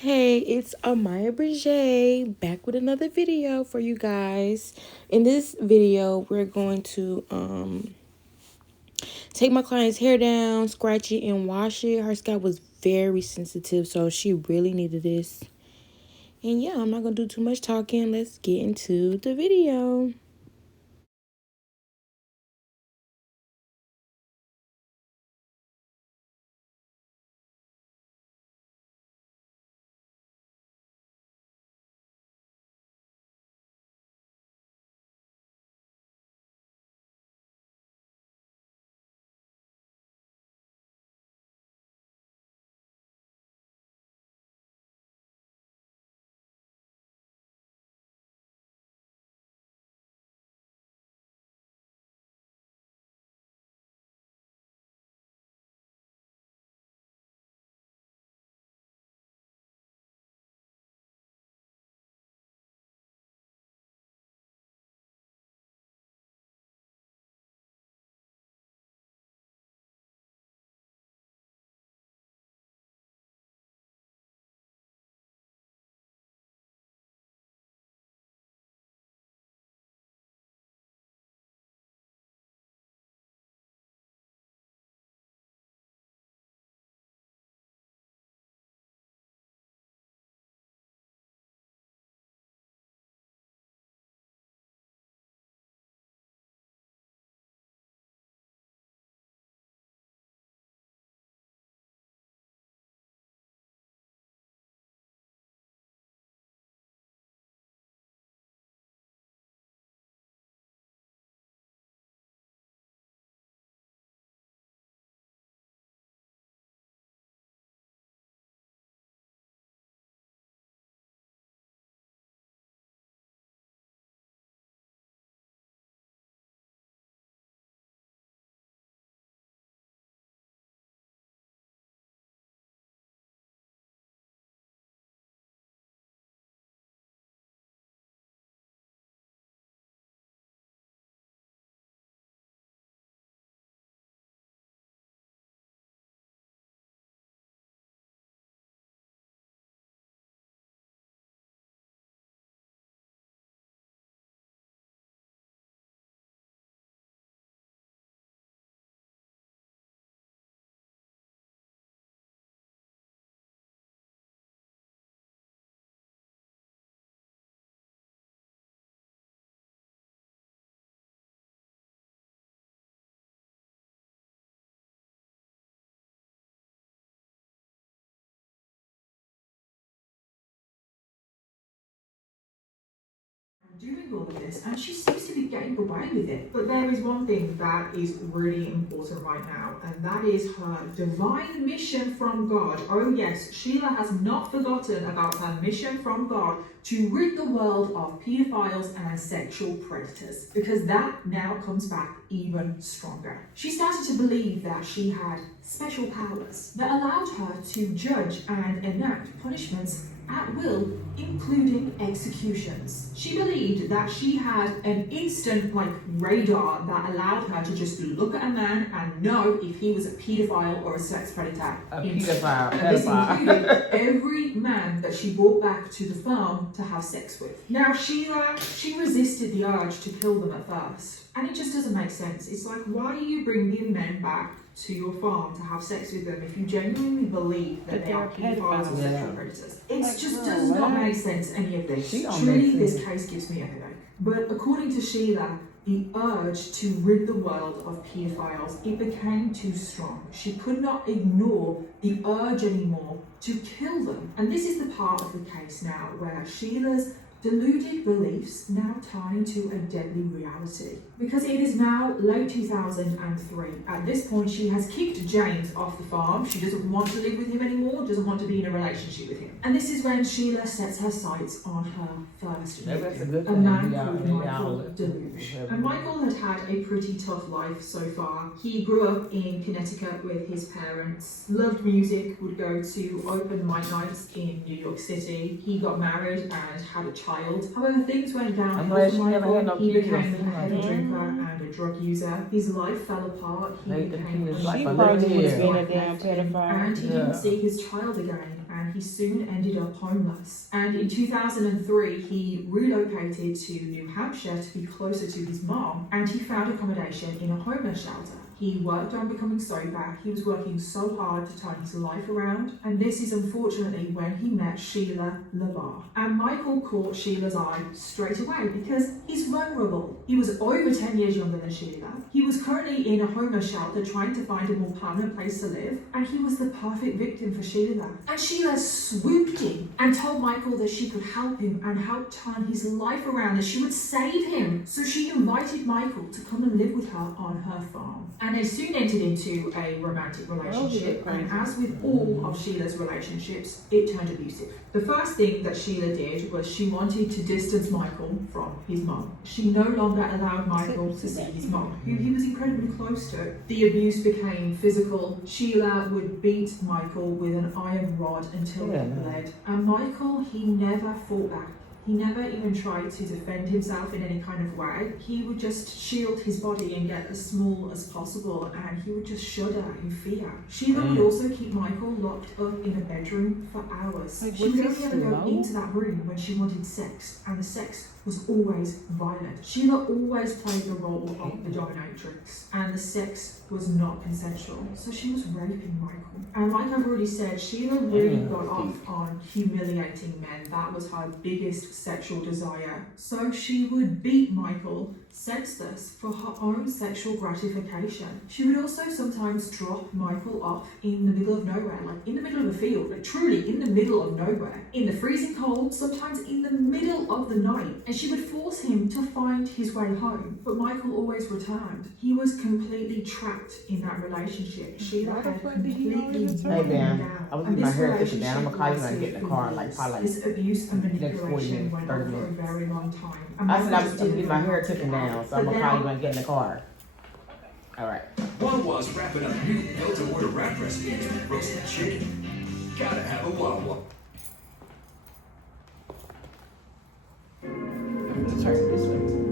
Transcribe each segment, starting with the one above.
Hey, it's Amaya Brigé back with another video for you guys. In this video, we're going to take my client's hair down, scratch it, and wash it. Her scalp was very sensitive, so she really needed this. And yeah, I'm not gonna do too much talking. Let's get into the video. Doing all of this, and she seems to be getting away with it. But there is one thing that is really important right now, and that is her divine mission from God. Oh yes, Sheila has not forgotten about her mission from God to rid the world of pedophiles and sexual predators, because that now comes back even stronger. She started to believe that she had special powers that allowed her to judge and enact punishments at will, including executions. She believed that she had an instant radar that allowed her to just look at a man and know if he was a paedophile or a sex predator. This included every man that she brought back to the farm to have sex with. Now Sheila, she resisted the urge to kill them at first. And it just doesn't make sense. It's like, why are you bringing men back to your farm to have sex with them if you genuinely believe that they are pedophiles or sexual predators? It just does not make sense, any of this. Truly, this case gives me a headache. But according to Sheila, the urge to rid the world of pedophiles, it became too strong. She could not ignore the urge anymore to kill them. And this is the part of the case now where Sheila's deluded beliefs now turn into a deadly reality. Because it is now late 2003. At this point, she has kicked James off the farm. She doesn't want to live with him anymore, doesn't want to be in a relationship with him. And this is when Sheila sets her sights on her first victim, a man called Michael Deluge. And Michael had had a pretty tough life so far. He grew up in Connecticut with his parents, loved music, would go to open mic nights in New York City. He got married and had a child. However, things went downhill for Michael. He became a heavy drinker and a drug user. His life fell apart. He became She probably would have been a damn pedophile. and he didn't see his child again and he soon ended up homeless. And in 2003, he relocated to New Hampshire to be closer to his mom, and he found accommodation in a homeless shelter. He worked on becoming sober. He was working so hard to turn his life around, and this is unfortunately when he met Sheila LaBar. And Michael caught Sheila's eye straight away because he's vulnerable. He was over 10 years younger than Sheila. He was currently in a homeless shelter trying to find a more permanent place to live, and he was the perfect victim for Sheila. And Sheila swooped in and told Michael that she could help him and help turn his life around, that she would save him. So she invited Michael to come and live with her on her farm. And they soon entered into a romantic relationship, and as with all of Sheila's relationships, it turned abusive. The first thing that Sheila did was she wanted to distance Michael from his mum. She no longer allowed Michael to see his mum, who he was incredibly close to. The abuse became physical. Sheila would beat Michael with an iron rod until he bled. And Michael, he never fought back. He never even tried to defend himself in any kind of way. He would just shield his body and get as small as possible, and he would just shudder in fear. Sheila would also keep Michael locked up in a bedroom for hours. She would only ever go into that room when she wanted sex, and the sex was always violent. Sheila always played the role of the dominatrix, and the sex was not consensual, so she was raping Michael. And like I've already said, Sheila really got off on humiliating men. That was her biggest sexual desire. So she would beat Michael senseless for her own sexual gratification. She would also sometimes drop Michael off in the middle of nowhere, like in the middle of a field, like truly in the middle of nowhere, in the freezing cold, sometimes in the middle of the night, and she would force him to find his way home. But Michael always returned. He was completely trapped in that relationship. Sheila had completely broken down. I was getting my hair taken down. I'm gonna call you when I get in the car, like probably this abuse and next 40 manipulation minutes, went 30 on for a minutes. very long time. I said I was gonna get my hair taken down, so I'm gonna call you when I get in the car. All right. Wawa's wrapping up new built-to-order wrap recipes with roasted chicken. Gotta have a Wawa. Turn this way.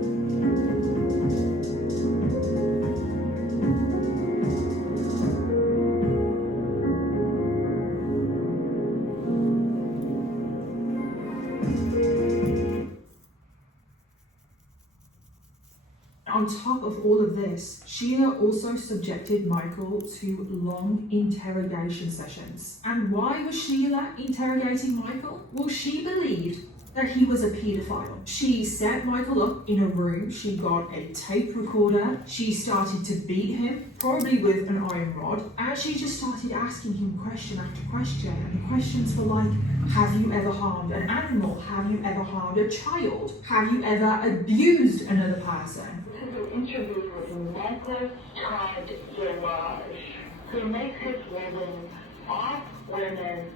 On top of all of this, Sheila also subjected Michael to long interrogation sessions. And why was Sheila interrogating Michael? Well, she believed that he was a paedophile. She set Michael up in a room, she got a tape recorder, she started to beat him, probably with an iron rod, and she just started asking him question after question, and the questions were like, have you ever harmed an animal? Have you ever harmed a child? Have you ever abused another person? This is an interview with Michael Todd Garage, who makes his living off women,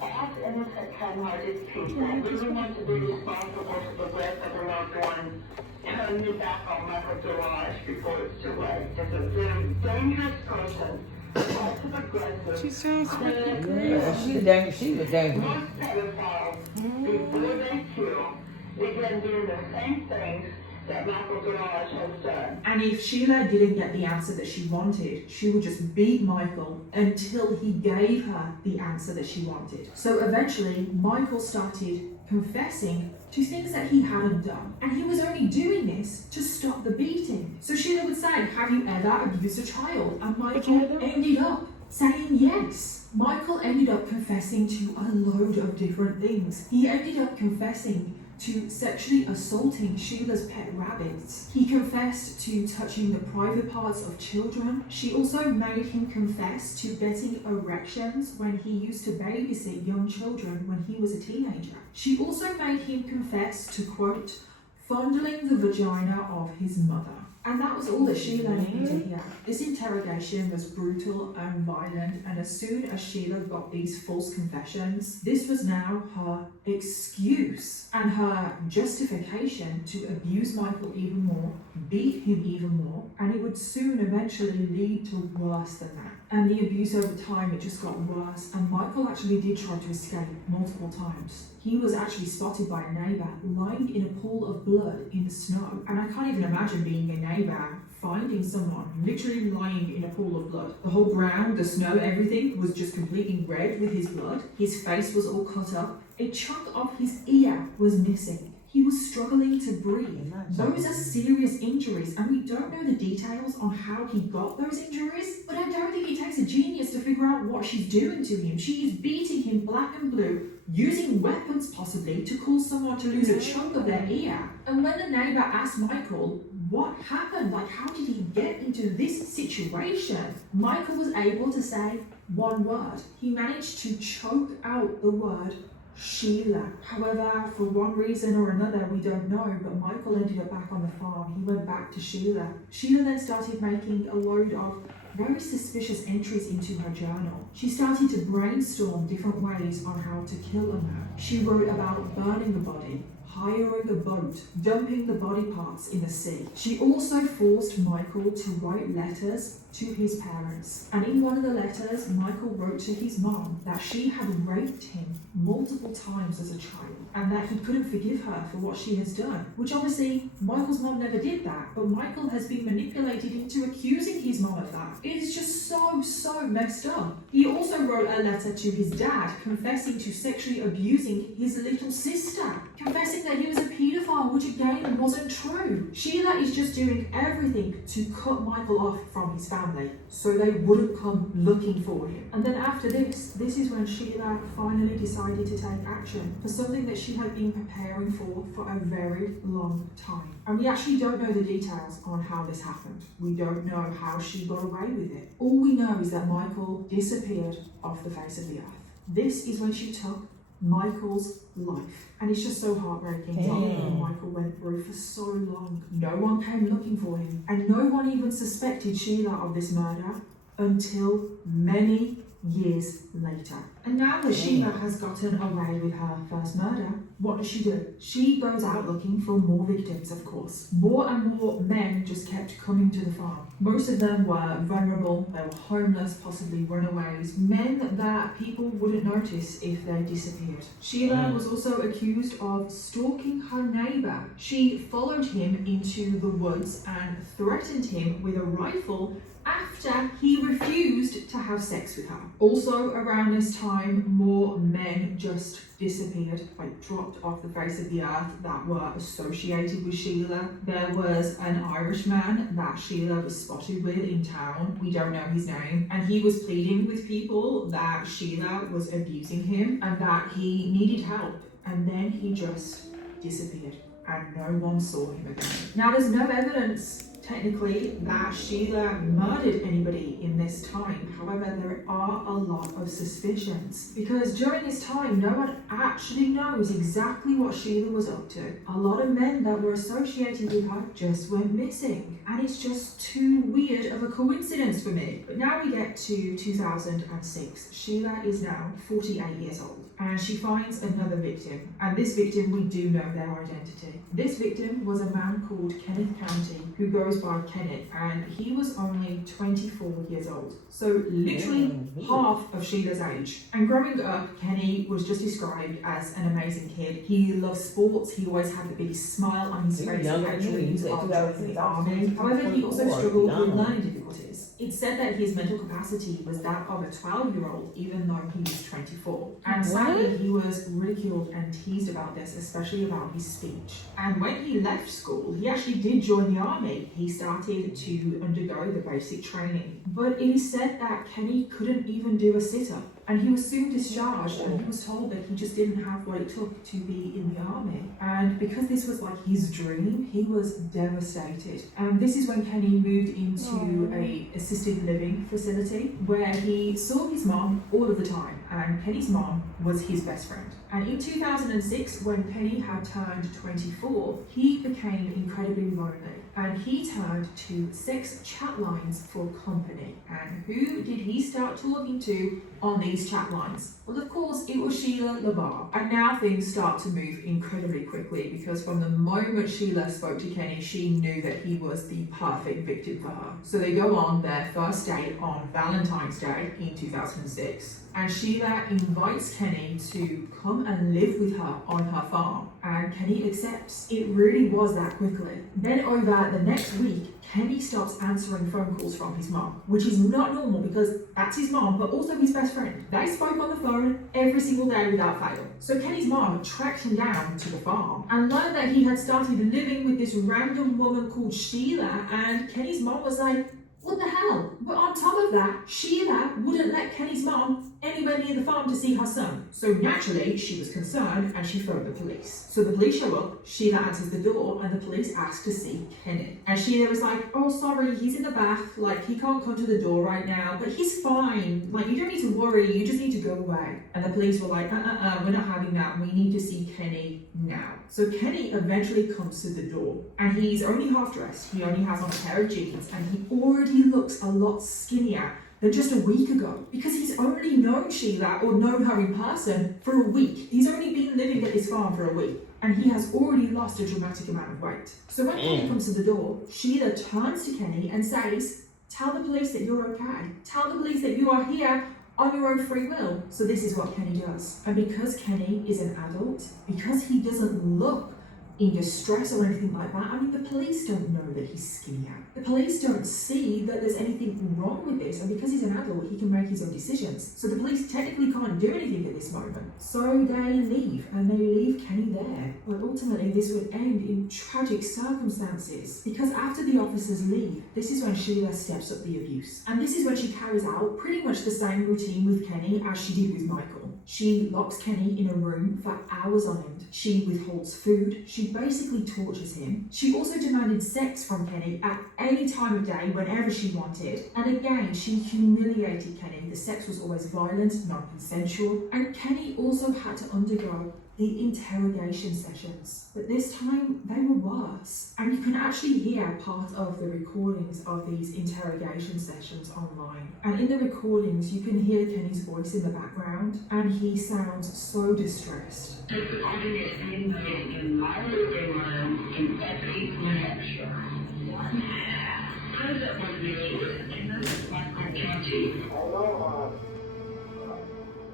off innocent, kind-hearted people. Really want to be responsible for the death of a loved one. Turn me back on Michael Garage before it's too late. He's a very dangerous person. Aggressive. She sounds really good. Yeah, she was dangerous. Most pedophiles, before they kill, begin doing the same things that Michael Garage has done. And if Sheila didn't get the answer that she wanted, she would just beat Michael until he gave her the answer that she wanted. So eventually, Michael started confessing to things that he hadn't done. And he was only doing this to stop the beating. So Sheila would say, have you ever abused a child? And Michael ended up saying yes. Michael ended up confessing to a load of different things. He ended up confessing to sexually assaulting Sheila's pet rabbits. He confessed to touching the private parts of children. She also made him confess to getting erections when he used to babysit young children when he was a teenager. She also made him confess to, quote, fondling the vagina of his mother. And that was all that Sheila needed to hear. This interrogation was brutal and violent, and as soon as Sheila got these false confessions, this was now her excuse and her justification to abuse Michael even more, beat him even more, and it would soon eventually lead to worse than that. And the abuse over time, it just got worse, and Michael actually did try to escape multiple times. He was actually spotted by a neighbour lying in a pool of blood in the snow. And I can't even imagine being a neighbour finding someone literally lying in a pool of blood. The whole ground, the snow, everything was just completely red with his blood. His face was all cut up. A chunk of his ear was missing. He was struggling to breathe. Those are serious injuries, and we don't know the details on how he got those injuries, but I don't think it takes a genius to figure out what she's doing to him. She is beating him black and blue, using weapons possibly to cause someone to lose a chunk of their ear. And when the neighbor asked Michael, what happened? Like, how did he get into this situation? Michael was able to say one word. He managed to choke out the word Sheila. However, for one reason or another, we don't know, but Michael ended up back on the farm. He went back to Sheila. Sheila then started making a load of very suspicious entries into her journal. She started to brainstorm different ways on how to kill a man. She wrote about burning the body, hiring a boat, dumping the body parts in the sea. She also forced Michael to write letters to his parents. And in one of the letters, Michael wrote to his mom that she had raped him multiple times as a child and that he couldn't forgive her for what she has done. Which obviously, Michael's mom never did that, but Michael has been manipulated into accusing his mom of that. It is just so messed up. He also wrote a letter to his dad confessing to sexually abusing his little sister, confessing that he was a paedophile, which again wasn't true. Sheila is just doing everything to cut Michael off from his family so they wouldn't come looking for him. And then after this is when Sheila finally decided to take action for something that she had been preparing for a very long time. And we actually don't know the details on how this happened. We don't know how she got away with it. All we know is that Michael disappeared off the face of the earth. This is when she took Michael's life. And it's just so heartbreaking what Michael went through for so long. No one came looking for him, and no one even suspected Sheila of this murder until many years later. And now that Sheila has gotten away with her first murder, what does she do? She goes out looking for more victims, of course. More and more men just kept coming to the farm. Most of them were vulnerable, they were homeless, possibly runaways, men that people wouldn't notice if they disappeared. Sheila was also accused of stalking her neighbor. She followed him into the woods and threatened him with a rifle after he refused to have sex with her. Also around this time, more men just disappeared, like dropped off the face of the earth that were associated with Sheila. There was an Irishman that Sheila was spotted with in town. We don't know his name. And he was pleading with people that Sheila was abusing him and that he needed help. And then he just disappeared and no one saw him again. Now there's no evidence technically that Sheila murdered anybody in this time. However, there are a lot of suspicions because during this time, no one actually knows exactly what Sheila was up to. A lot of men that were associated with her just went missing, and it's just too weird of a coincidence for me. But now we get to 2006. Sheila is now 48 years old. And she finds another victim. And this victim, we do know their identity. This victim was a man called Kenneth County, who goes by Kenneth, and he was only 24 years old. So literally half of Sheila's age. And growing up, Kenny was just described as an amazing kid. He loved sports. He always had the biggest smile on his face. He had dreams of joining the army. However, he also struggled with learning difficulties. It's said that his mental capacity was that of a 12-year-old, even though he was 24. And sadly, he was ridiculed and teased about this, especially about his speech. And when he left school, he actually did join the army. He started to undergo the basic training. But it is said that Kenny couldn't even do a sit-up. And he was soon discharged, and he was told that he just didn't have what it took to be in the army. And because this was like his dream, he was devastated. And this is when Kenny moved into a assisted living facility where he saw his mom all of the time. And Kenny's mom was his best friend. And in 2006, when Kenny had turned 24, he became incredibly lonely. And he turned to sex chat lines for company. And who did he start talking to on these chat lines? Well, of course, it was Sheila LaBar. And now things start to move incredibly quickly because from the moment Sheila spoke to Kenny, she knew that he was the perfect victim for her. So they go on their first date on Valentine's Day in 2006. and Sheila invites Kenny to come and live with her on her farm, and Kenny accepts. It really was that quickly. Then over the next week, Kenny stops answering phone calls from his mom, which is not normal because that's his mom, but also his best friend. They spoke on the phone every single day without fail. So Kenny's mom tracked him down to the farm and learned that he had started living with this random woman called Sheila, and Kenny's mom was like, what the hell? But on top of that, Sheila wouldn't let Kenny's mom anywhere near the farm to see her son. So naturally, she was concerned and she phoned the police. So the police show up, Sheila answers the door, and the police ask to see Kenny. And Sheila was like, oh, sorry, he's in the bath. Like, he can't come to the door right now, but he's fine. Like, you don't need to worry, you just need to go away. And the police were like, we're not having that. We need to see Kenny now. So Kenny eventually comes to the door, and he's only half dressed. He only has on a pair of jeans, and he already looks a lot skinnier than just a week ago, because he's only known Sheila or known her in person for a week. He's only been living at this farm for a week, and he has already lost a dramatic amount of weight. So when Kenny comes to the door, Sheila turns to Kenny and says, tell the police that you're okay. Tell the police that you are here on your own free will. So this is what Kenny does. And because Kenny is an adult, because he doesn't look in distress or anything like that, I mean, the police don't know that he's skinnier. The police don't see that there's anything wrong with this, and because he's an adult, he can make his own decisions. So the police technically can't do anything at this moment. So they leave, and they leave Kenny there. But ultimately, this would end in tragic circumstances, because after the officers leave, this is when Sheila steps up the abuse. And this is when she carries out pretty much the same routine with Kenny as she did with Michael. She locks Kenny in a room for hours on end. She withholds food. She basically tortures him. She also demanded sex from Kenny at any time of day, whenever she wanted. And again, she humiliated Kenny. The sex was always violent, non-consensual. And Kenny also had to undergo the interrogation sessions. But this time, they were worse. And you can actually hear part of the recordings of these interrogation sessions online. And in the recordings, you can hear Kenny's voice in the background, and he sounds so distressed. This recording is being made in my living room in Epping, New Hampshire. Present with me in Michael County. Hello,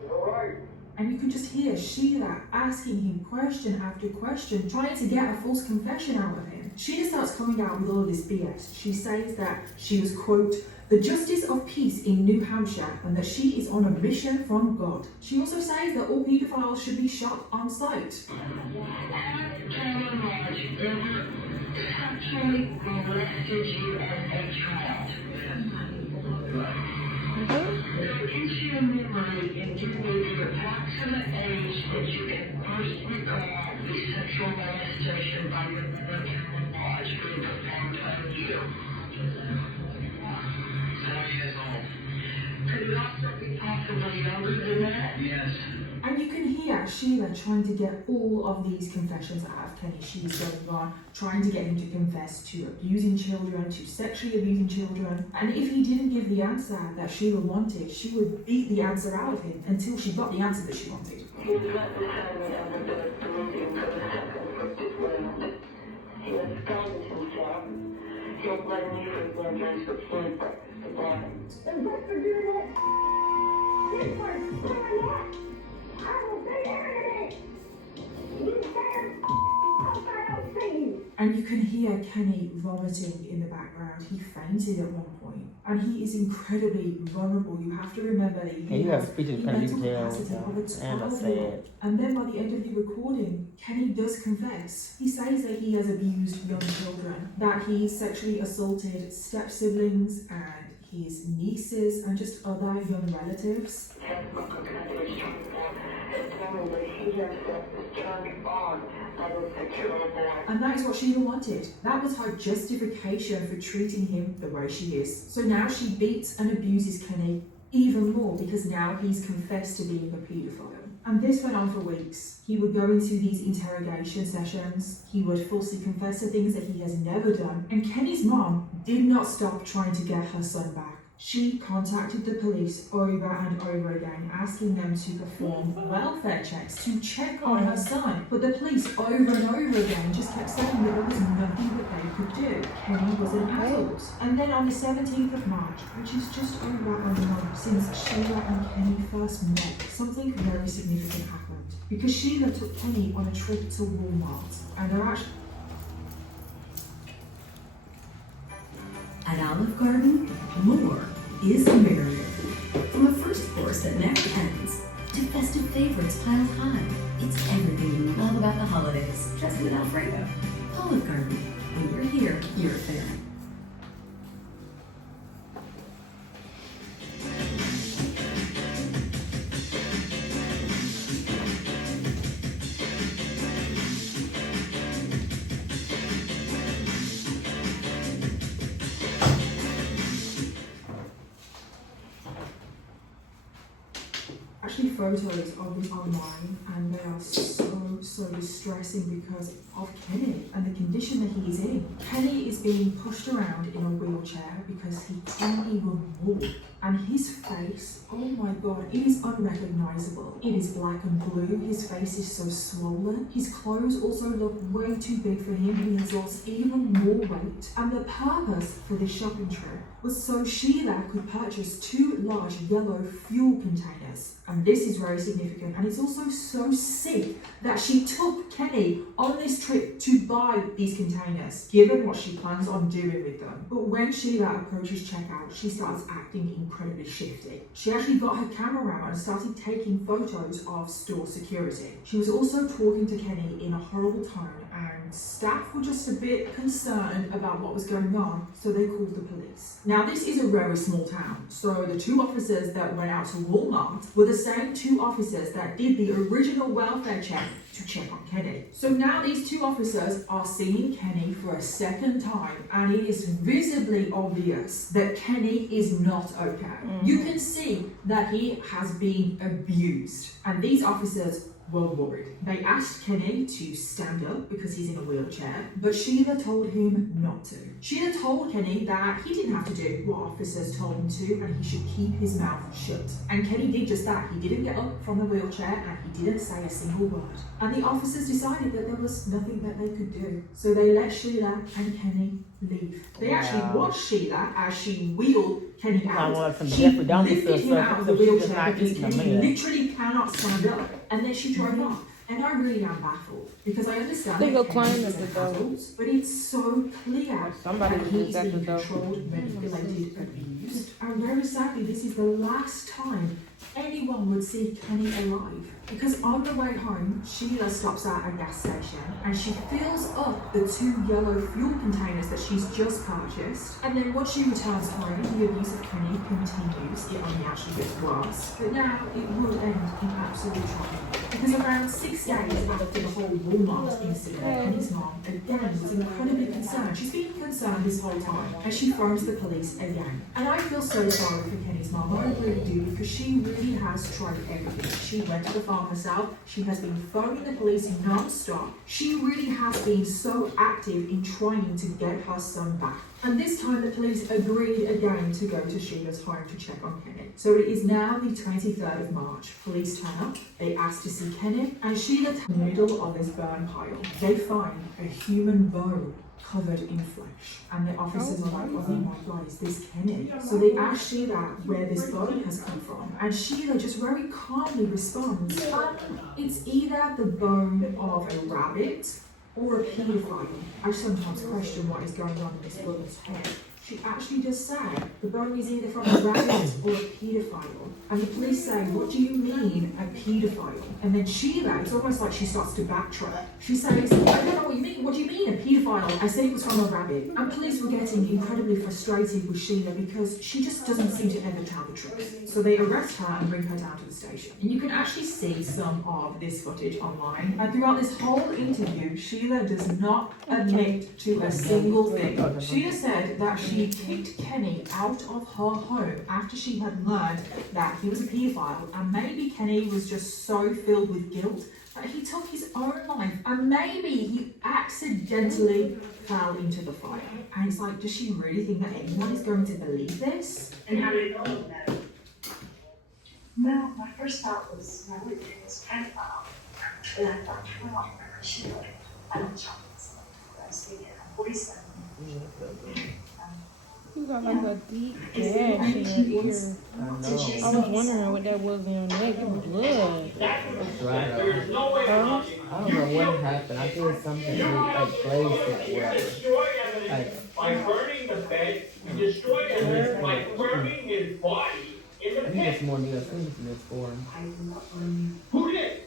you're right. And you can just hear Sheila asking him question after question, trying to get a false confession out of him. Sheila starts coming out with all of this BS. She says that she was, quote, the justice of peace in New Hampshire, and that she is on a mission from God. She also says that all pedophiles should be shot on sight. Sexually molested you as a child. So into your memory, and give me the approximate age that you can first recall the sexual molestation by your mother and Lodge being performed on you. 20 years old. Could it also be possibly younger than that? Yes. And you can hear Sheila trying to get all of these confessions out of Kenny. She's going on, trying to get him to confess to abusing children, to sexually abusing children. And if he didn't give the answer that Sheila wanted, she would beat the answer out of him until she got the answer that she wanted. He was not deciding on the bed bleeding for the second for this round. He has scalded himself. He'll blame me for his injuries with food breakfast again. And what's for doing that? This was doing that. I will say everything. You stand up, I don't see you. And you can hear Kenny vomiting in the background. He fainted at one point. And he is incredibly vulnerable. You have to remember that he has speech the and mental details, capacity of a and 12-year-old. And then by the end of the recording, Kenny does confess. He says that he has abused young children, that he sexually assaulted step-siblings and his nieces and just other young relatives. And that is what Sheila wanted. That was her justification for treating him the way she is. So now she beats and abuses Kenny even more because now he's confessed to being a paedophile. And this went on for weeks. He would go into these interrogation sessions. He would falsely confess to things that he has never done. And Kenny's mom did not stop trying to get her son back. She contacted the police over and over again, asking them to perform welfare checks to check on her son. But the police over and over again just kept saying that there was nothing that they could do. Kenny was an adult. And then on the 17th of March, which is just over a month since Sheila and Kenny first met, something very significant happened. Because Sheila took Kenny on a trip to Walmart, and they're actually... At Olive Garden, more is merrier. From a first course that never ends to festive favorites piled high, it's everything you love about the holidays, just with Alfredo. Olive Garden, when you're here, you're a fan. Actually photos of this online, and they are so distressing because of Kenny and the condition that he is in. Kenny is being pushed around in a wheelchair because he can't even walk, and his face, oh my god, it is unrecognizable. It is black and blue. His face is so swollen. His clothes also look way too big for him. He has lost even more weight, and the purpose for this shopping trip was so Sheila could purchase 2 large yellow fuel containers. And this is very significant, and it's also so sick that she took Kenny on this trip to buy these containers, given what she plans on doing with them. But when Sheila approaches checkout, she starts acting incredibly shifty. She actually got her camera out and started taking photos of store security. She was also talking to Kenny in a horrible tone, and staff were just a bit concerned about what was going on, so they called the police. Now, this is a very small town, so the 2 officers that went out to Walmart were the same 2 officers that did the original welfare check to check on Kenny. So now these 2 officers are seeing Kenny for a second time, and it is visibly obvious that Kenny is not okay. You can see that he has been abused, and these officers were worried. They asked Kenny to stand up because he's in a wheelchair, but Sheila told him not to. Sheila told Kenny that he didn't have to do what officers told him to, and he should keep his mouth shut. And Kenny did just that. He didn't get up from the wheelchair, and he didn't say a single word. And the officers decided that there was nothing that they could do. So they let Sheila and Kenny leave. They actually watched Sheila as she wheeled Kenny out. She lifted him out of the wheelchair because Kenny literally cannot stand up. And then she drove off. And I really am baffled because I understand They go that Kenny climb is at an the door. adult, but it's so clear Somebody that was he's at the being door. controlled, manipulated, abused. And very sadly, this is the last time anyone would see Kenny alive. Because on the way home, Sheila stops at a gas station and she fills up the 2 yellow fuel containers that she's just purchased. And then once she returns home, the abuse of Kenny continues. It only actually gets worse. But now it will end in absolute trauma. Because around 6 days after the whole Walmart incident, Kenny's mom again was incredibly concerned. She's been concerned this whole time, and she phones the police again. And I feel so sorry for Kenny's mom, I really do, because she really has tried everything. She went to the farm herself. She has been phoning the police non-stop. She really has been so active in trying to get her son back. And this time the police agreed again to go to Sheila's home to check on Kenny. So it is now the 23rd of March. Police turn up, they ask to see Kenny, and Sheila in the middle of this burn pile. They find a human bone covered in flesh. And the officers are like, oh my god, is this Kenny? So they ask Sheila where this bone has come from. And Sheila just very calmly responds, it's either the bone of a rabbit or a paedophile. I sometimes question what is going on in this woman's head. She actually just said the bone is either from a rabbit or a paedophile. And the police say, what do you mean a paedophile? And then Sheila, it's almost like she starts to backtrack. She says, I don't know what you mean. What do you mean a paedophile? I said it was from a rabbit. And police were getting incredibly frustrated with Sheila because she just doesn't seem to ever tell the truth. So they arrest her and bring her down to the station. And you can actually see some of this footage online. And throughout this whole interview, Sheila does not admit to a single thing. Sheila said that she kicked Kenny out of her home after she had learned that he was a paedophile, and maybe Kenny was just so filled with guilt that he took his own life, and maybe he accidentally fell into the fire. And it's like, does she really think that anyone is going to believe this? And how did you know about it? Well, my first thought was my was pedophile. And I thought, well, she would. I don't talk myself. I was thinking, I'm 47. You got like a deep gash in your ear. I was wondering what that was in your neck. It was blood. There's no way I don't know what happened. I did something with like blazed it whatever. Like, by burning the bed, you destroy evidence by burning his body in the I think pit. it's more neophysics for him. Who did?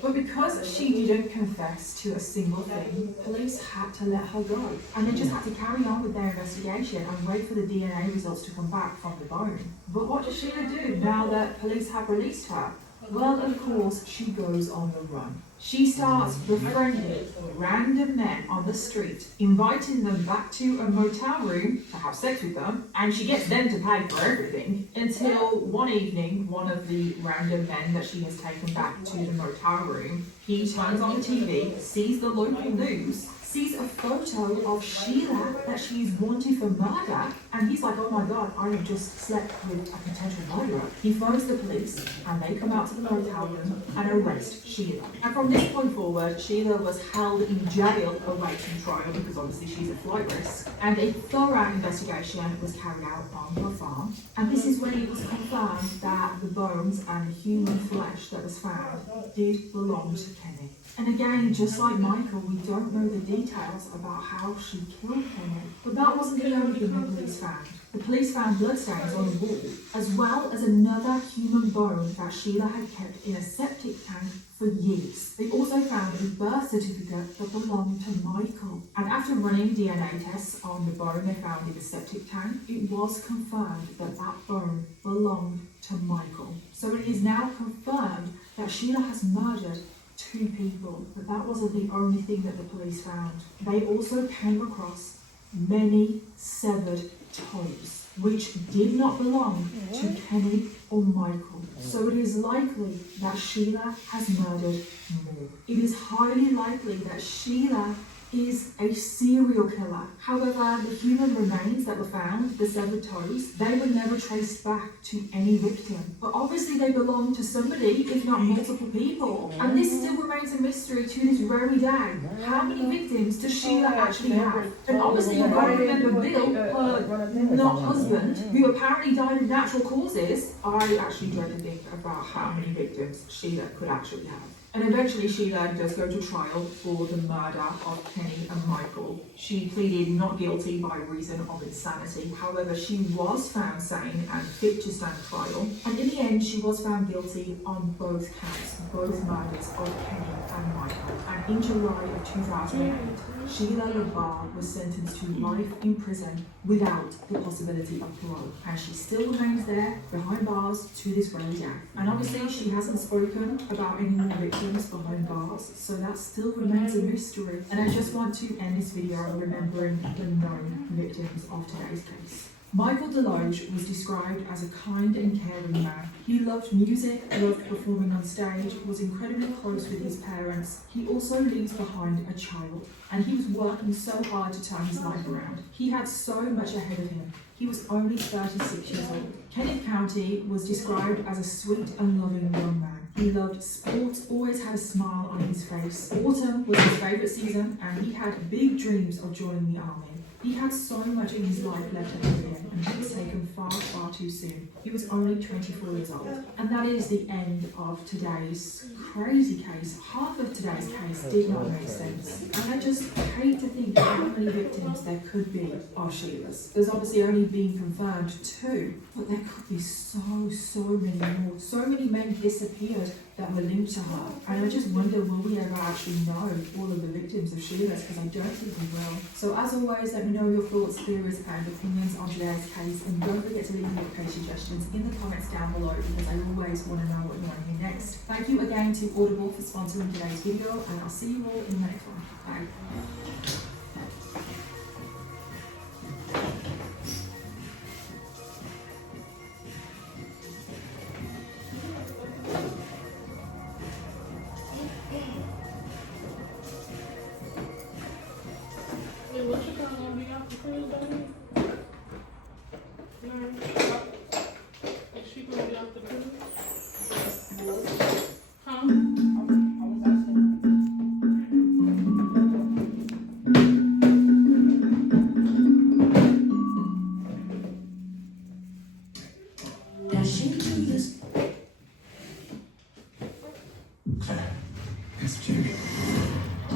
But because she didn't confess to a single thing, police had to let her go. And they just had to carry on with their investigation and wait for the DNA results to come back from the bone. But what does Sheila do now that police have released her? Well, of course, she goes on the run. She starts befriending random men on the street, inviting them back to a motel room to have sex with them, and she gets them to pay for everything, until one evening, one of the random men that she has taken back to the motel room, he turns on the TV, sees the local news, sees a photo of Sheila that she's wanted for murder, and he's like, oh my god, I have just slept with a potential murderer. He phones the police, and they come out to the motel room and arrest Sheila. And from this point forward, Sheila was held in jail awaiting trial because obviously she's a flight risk. And a thorough investigation was carried out on her farm. And this is when it was confirmed that the bones and the human flesh that was found did belong to Kenny. And again, just like Michael, we don't know the details about how she killed Kenny. But that wasn't the only thing the police found. The police found bloodstains on the wall, as well as another human bone that Sheila had kept in a septic tank for years. They also found a birth certificate that belonged to Michael. And after running DNA tests on the bone they found in the septic tank, it was confirmed that that bone belonged to Michael. So it is now confirmed that Sheila has murdered 2 people, but that wasn't the only thing that the police found. They also came across many severed toes, which did not belong to Kenny or Michael. So it is likely that Sheila has murdered more. It is highly likely that Sheila is a serial killer. However, the human remains that were found, the severed toes, they were never traced back to any victim. But obviously they belong to somebody, if not multiple people. And this still remains a mystery to this very day. How many victims does Sheila actually have? And obviously you've got to remember Bill, her not husband, who apparently died of natural causes. I actually dread to think about how many victims Sheila could actually have. And eventually Sheila does go to trial for the murder of Kenny and Michael. She pleaded not guilty by reason of insanity. However, she was found sane and fit to stand trial. And in the end, she was found guilty on both counts, both murders of Kenny and Michael. And in July of 2008, Sheila LaBar was sentenced to life in prison without the possibility of parole. And she still remains there behind bars to this very day. And obviously she hasn't spoken about any more victims behind bars, so that still remains a mystery. And I just want to end this video remembering the known victims of today's case. Michael DeLoge was described as a kind and caring man. He loved music, loved performing on stage, was incredibly close with his parents. He also leaves behind a child, and he was working so hard to turn his life around. He had so much ahead of him. He was only 36 years old. Kenneth County was described as a sweet and loving young man. He loved sports, always had a smile on his face. Autumn was his favourite season, and he had big dreams of joining the army. He had so much in his life left ahead of him, and he was taken far, far too soon. He was only 24 years old. And that is the end of today's crazy case. Half of today's case did not make sense. And I just hate to think how many victims there could be of Sheila's. There's obviously only been confirmed 2, but there could be so many more. So many men disappeared that were linked to her. And I just wonder, will we ever actually know all of the victims of Sheila's? Because I don't think we will. So as always, let me know your thoughts, theories and opinions on today's case, and don't forget to leave me your case suggestions in the comments down below, because I always want to know what you want to hear next. Thank you again to Audible for sponsoring today's video, and I'll see you all in the next one. Bye.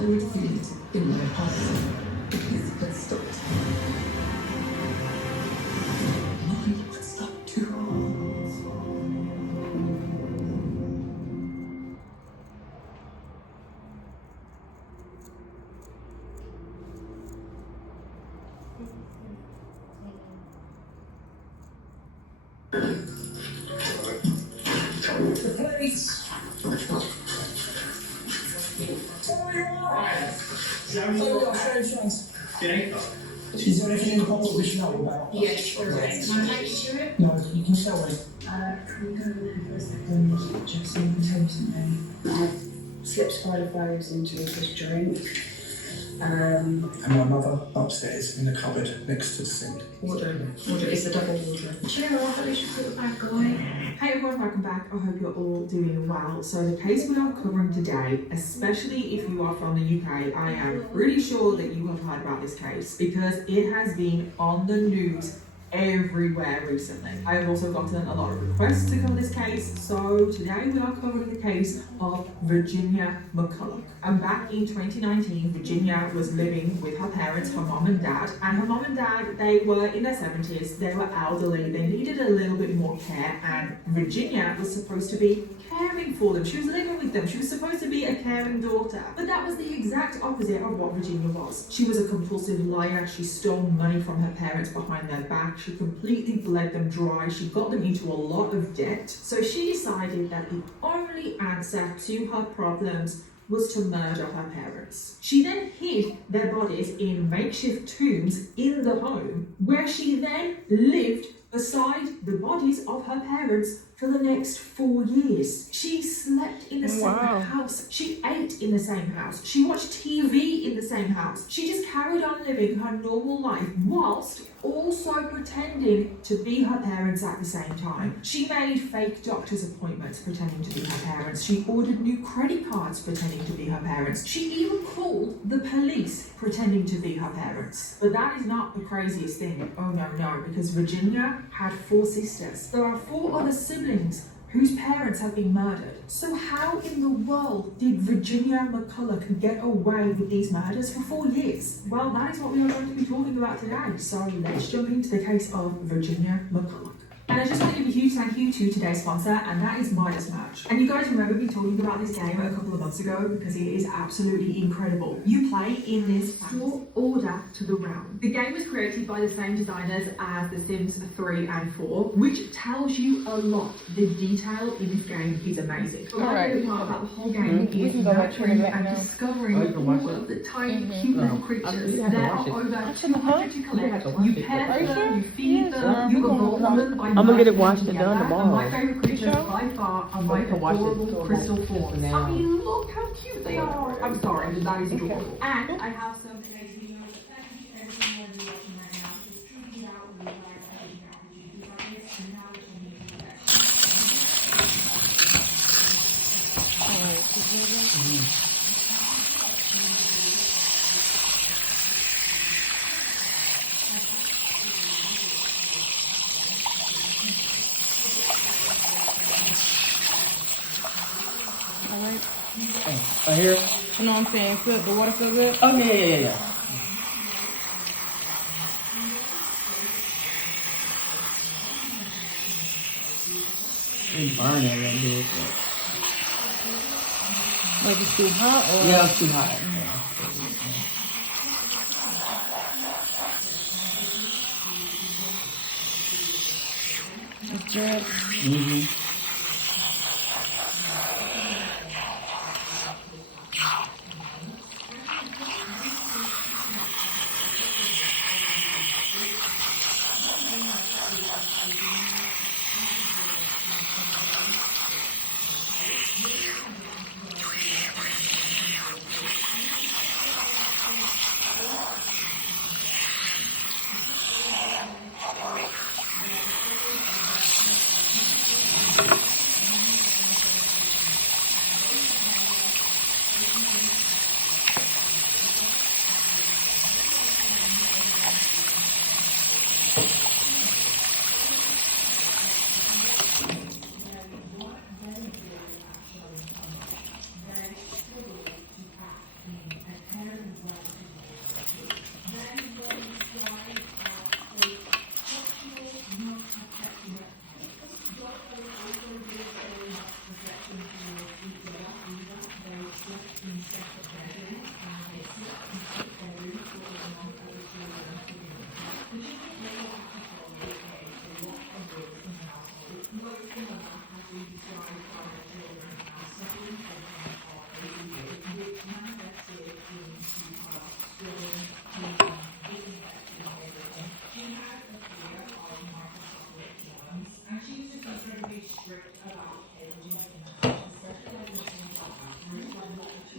although it seemed impossible because it had stopped. Nothing could stop too. Is there anything in the bottle we should know about? Yes, there is. Can I take you through it? No, you can tell me. Can we go in there for a second? Just so you can tell me something. I slipped 5 loaves into this drink. And my mother upstairs in the cupboard next to the sink. Order. It's the double order. Do you know what? I should put it back away. Hey everyone, welcome back. I hope you're all doing well. So the case we are covering today, especially if you are from the UK, I am pretty sure that you have heard about this case because it has been on the news everywhere recently. I have also gotten a lot of requests to cover this case, so today we are covering the case of Virginia McCulloch. And back in 2019, Virginia was living with her parents, her mom and dad. And her mom and dad, they were in their 70s, they were elderly, they needed a little bit more care, and Virginia was supposed to be caring for them. She was living with them. She was supposed to be a caring daughter. But that was the exact opposite of what Virginia was. She was a compulsive liar. She stole money from her parents behind their back. She completely bled them dry. She got them into a lot of debt. So she decided that the only answer to her problems was to murder her parents. She then hid their bodies in makeshift tombs in the home, where she then lived beside the bodies of her parents for the next 4 years. She slept in the same house. She ate in the same house. She watched TV in the same house. She just carried on living her normal life whilst also pretending to be her parents at the same time. She made fake doctor's appointments pretending to be her parents. She ordered new credit cards pretending to be her parents. She even called the police pretending to be her parents. But that is not the craziest thing. Oh no, because Virginia had 4 sisters. There are 4 other siblings whose parents have been murdered. So how in the world did Virginia McCulloch get away with these murders for 4 years? Well, that is what we are going to be talking about today. So let's jump into the case of Virginia McCulloch. And I just want to give a huge thank you to today's sponsor, and that is Midas Merch. And you guys remember me talking about this game a couple of months ago because it is absolutely incredible. You play in this for order to the realm. The game was created by the same designers as The Sims 3 and 4, which tells you a lot. The detail in this game is amazing. So my favorite part about the whole game is nurturing and discovering all of the tiny, cute little creatures. There are over 200 to collect. You pet them, you feed them, you evolve them by I'm gonna get it washed and done tomorrow. My favorite creatures by far are my adorable crystal forms. I mean, look how cute they are. I'm sorry, but that is adorable. And I have some today's videos. Thank you to everyone who's watching right now. It's truly out and we like everything opportunities like this. And now it's on me to I hear. You know what I'm saying? Feel the water feel good? Oh yeah. It's burning a little bit. Like it's too hot or? Yeah, it's too hot. It's good. Mm-hmm.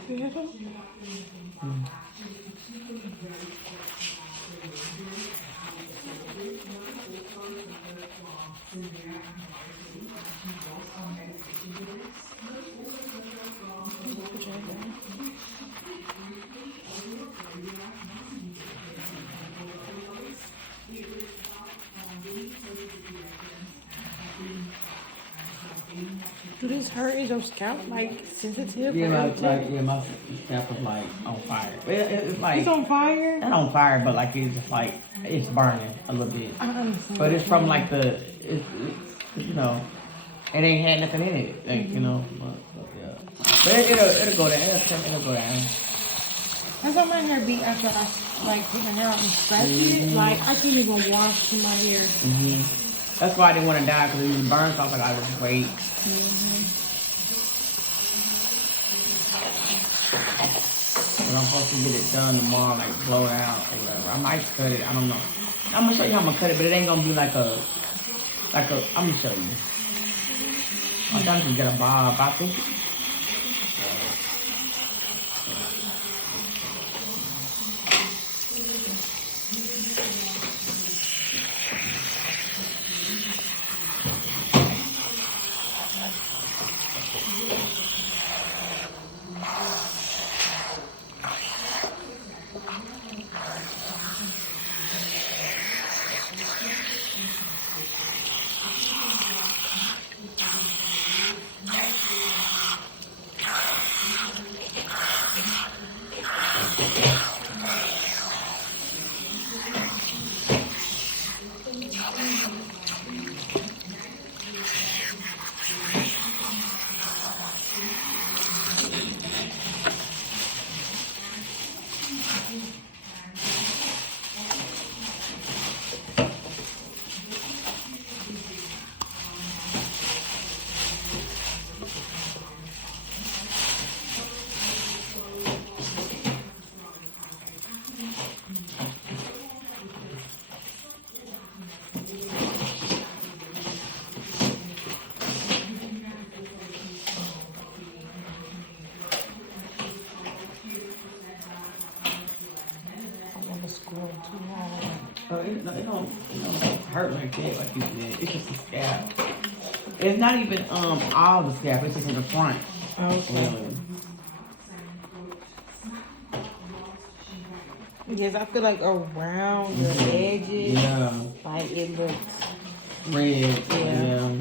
Do this hurt? Is your scalp like sensitive? Yeah, my scalp is like on fire. It's like It's on fire? not on fire, but like it's just like it's burning a little bit. I understand. But it's from like it's you know, it ain't had nothing in it, like, you know. But yeah, but it'll go down. It'll go down. That's why my hair be after I like take my hair out and scratch it. Like I can't even wash my hair. That's why I didn't want to die, because it was burned, so I was like, I just wait. But I'm supposed to get it done tomorrow, like blow it out or whatever. I might cut it, I don't know. I'm gonna show you how I'm gonna cut it, but it ain't gonna be like a, I'm gonna show you. I thought I could get a bob, I think. It don't hurt like that, like you said. It's just the scalp. It's not even all the scalp. It's just in the front. Okay. Yes, I feel like around the edges, like it looks red. Yeah.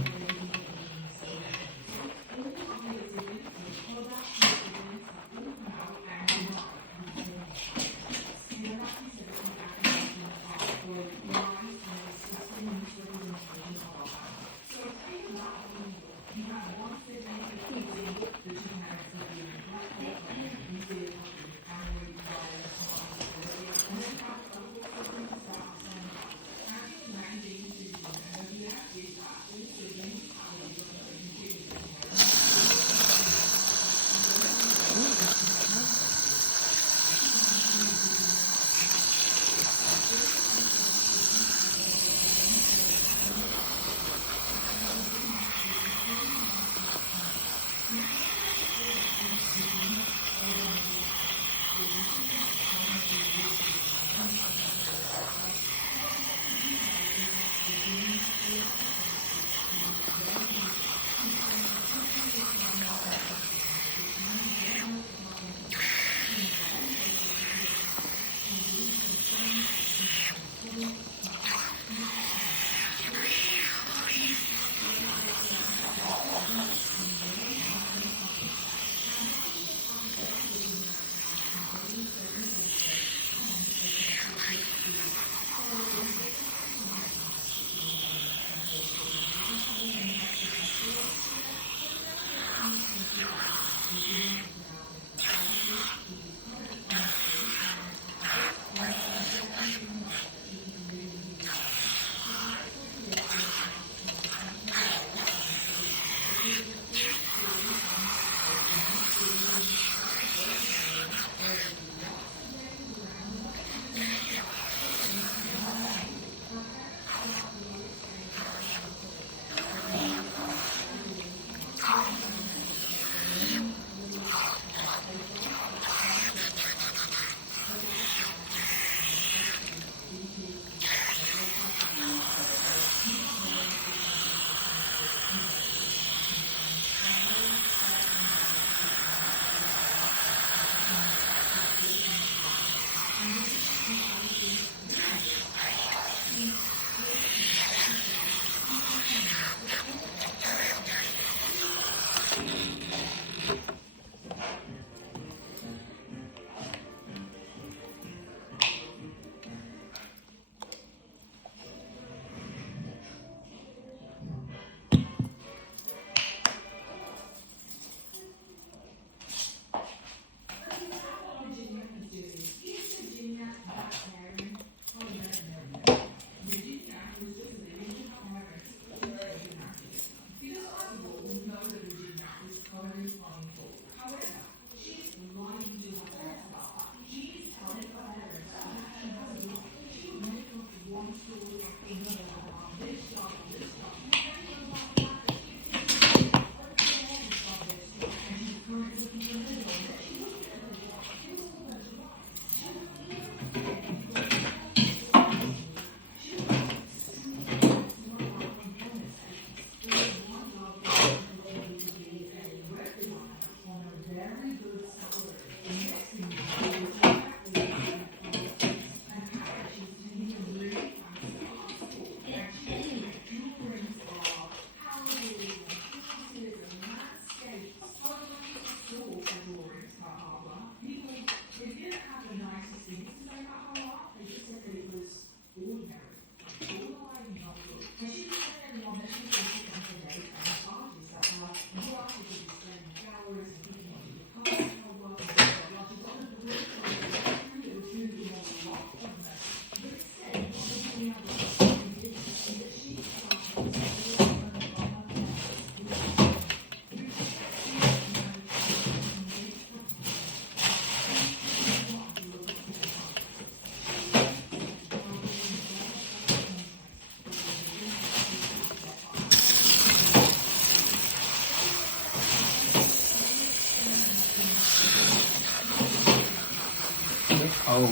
Oh,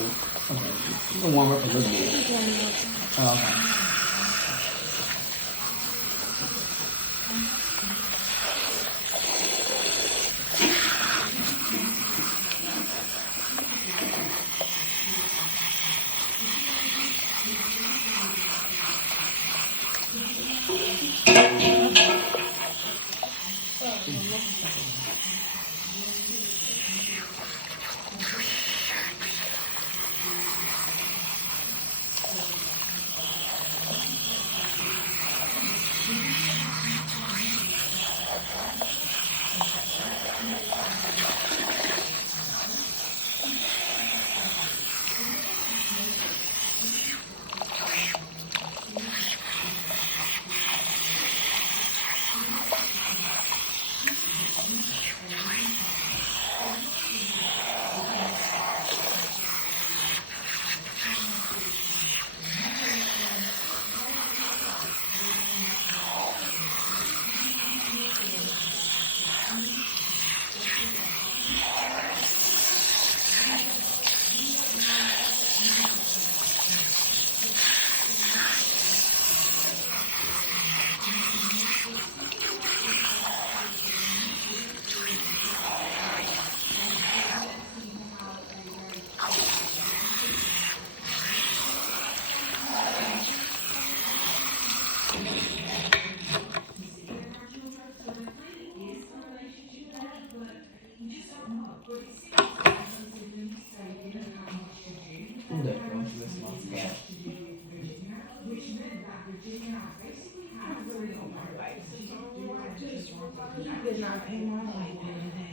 okay. You can warm up a little bit. Oh, okay. Did not pay my light bill today.